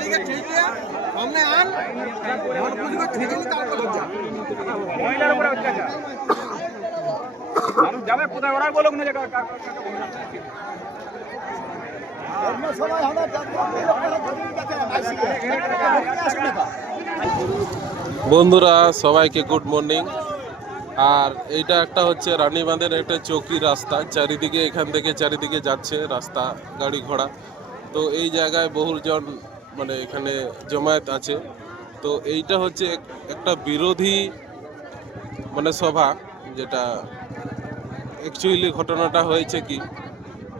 লিগে সামনে আন মহিলার উপরে অত্যাচার। যাবে কোথায় ওরা বলুক না যে বন্ধুরা সবাইকে গুড মর্নিং আর এইটা একটা হচ্ছে রানীবাঁধের একটা চৌকি রাস্তা চারিদিকে এখান থেকে চারিদিকে যাচ্ছে রাস্তা গাড়ি ঘোড়া। তো এই জায়গায় বহুজন মানে এখানে জমায়েত আছে। তো এইটা হচ্ছে একটা বিরোধী মানে সভা, যেটা অ্যাকচুয়ালি ঘটনাটা হয়েছে কি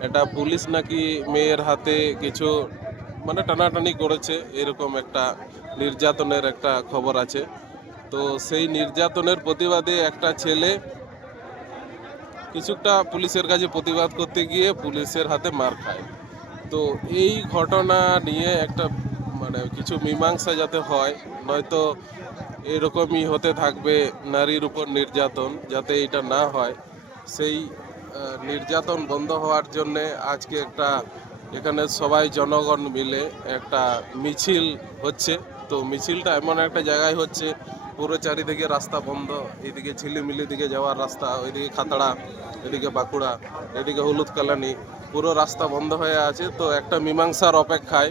এটা পুলিশ নাকি মেয়ের হাতে কিছু মানে টানাটানি করেছে, এরকম একটা নির্যাতনের একটা খবর আছে। তো সেই নির্যাতনের প্রতিবাদে একটা ছেলে কিছুটা পুলিশের কাছে প্রতিবাদ করতে গিয়ে পুলিশের হাতে মার খায়। তো এই ঘটনা নিয়ে একটা মানে কিছু মীমাংসা যাতে হয়, নয়তো এরকমই হতে থাকবে নারীর উপর নির্যাতন যাতে এটা না হয়। সেই নির্যাতন বন্ধ হওয়ার জন্যে আজকে একটা, এখানে সবাই জনগণ মিলে একটা মিছিল হচ্ছে। তো মিছিলটা এমন একটা জায়গায় হচ্ছে, পুরো চারিদিকে রাস্তা বন্ধ, এদিকে ঝিলিমিলি দিকে যাওয়ার রাস্তা, ওইদিকে খাতড়া, এদিকে বাঁকুড়া, এদিকে হলুদ কালানি, পুরো রাস্তা বন্ধ হয়ে আছে। তো একটা মীমাংসার অপেক্ষায়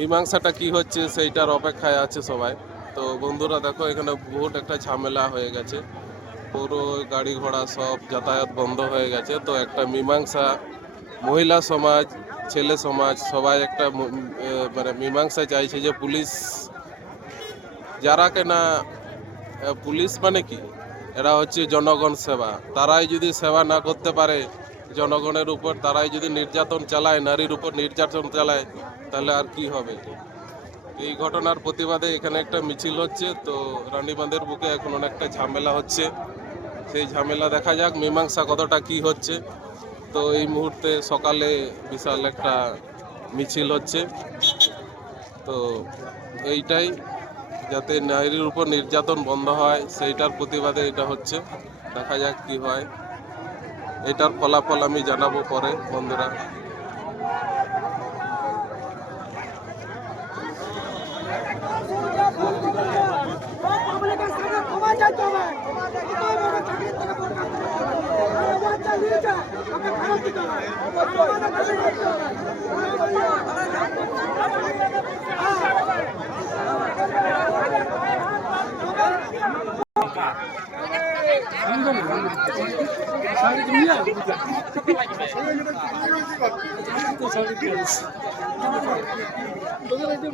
মীমাংসাটা কি হচ্ছে সেইটার অপেক্ষায় আছে সবাই। তো বন্ধুরা, দেখো, এখানে বহুত একটা ঝামেলা হয়ে গেছে। পুরো গাড়ি ঘোড়া সব যাতায়াত বন্ধ হয়ে গেছে। তো একটা মীমাংসা, মহিলা সমাজ, ছেলে সমাজ, সবাই একটা মানে মীমাংসা চাইছে যে পুলিশ, যারা কেনা পুলিশ মানে কি? এরা হচ্ছে জনগণ সেবা। তারাই যদি সেবা না করতে পারে জনগণের উপর, তারাই যদি নির্যাতন চালায়, নারীর উপর নির্যাতন চালায় তাহলে আর কি হবে? এই ঘটনার প্রতিবাদে এখানে একটা মিছিল হচ্ছে, তো রানীবাঁধের বুকে এখন অনেকটা ঝামেলা হচ্ছে। সেই ঝামেলা দেখা যাক, মীমাংসা কতটা কি হচ্ছে। তো এই মুহূর্তে সকালে বিশাল একটা মিছিল হচ্ছে। তো এইটাই, যাতে নারীর উপর নির্যাতন বন্ধ হয়, সেইটার প্রতিবাদে এটা হচ্ছে। দেখা যাক কি হয়। এটার ফলাফল আমি জানাব পরে, বন্ধুরা। পাবলিকের